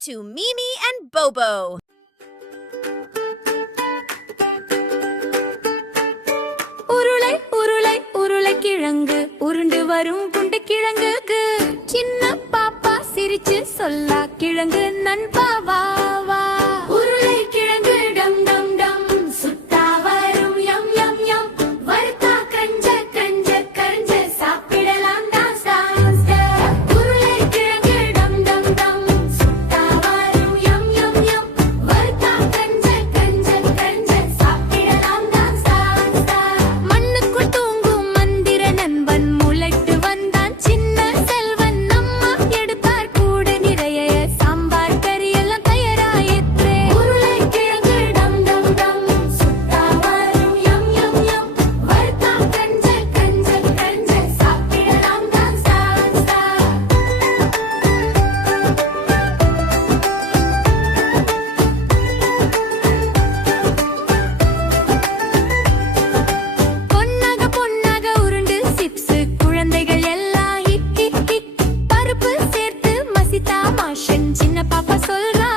to Mimi and Bobo. உருளை உருளை உருளை கிழங்கு உருண்டு வரும் குண்டு கிழங்குக்கு சின்ன பாப்பா சிரிச்சு சொல்லா கிழங்கு நண்பா வா வா. உருளை கிழங்கு டம் டம் டம் சுட்டா வரும் யம் யம் யம் வறுத்தா கஞ்ச கஞ்ச கஞ்ச சாப்பிடலாம் டான்ஸ் டான்ஸ். உருளை கிழங்கு டம் டம் டம் சுட்டா வரும் யம் யம் யம் வறுத்தா கஞ்ச கஞ்ச கஞ்ச சாப்பிடலாம் டான்ஸ் டான்ஸ். மண்ணுக்குள் தூங்கும் மந்திர நண்பன் முளைத்து வந்தான் சின்ன செல்வன் அம்மா எடுத்தார் கூட நிறைய சாம்பார் கறி எல்லாம் தயாராயிற்றே. உருளை கிழங்கு டம் டம் டம் சுட்டா வரும் யம் யம் யம் வறுத்தா கஞ்ச கஞ்ச கஞ்ச சாப்பிடலாம் டான்ஸ் டான்ஸ். பொன்னாக பொன்னாக உருண்டு சிப்ஸ் குழந்தைகள் எல்லாம் ஹிட் ஹிட் ஹிட் பருப்பு சேர்த்து மசிதா மாஷன் சின்ன பாப்பா சொல்றா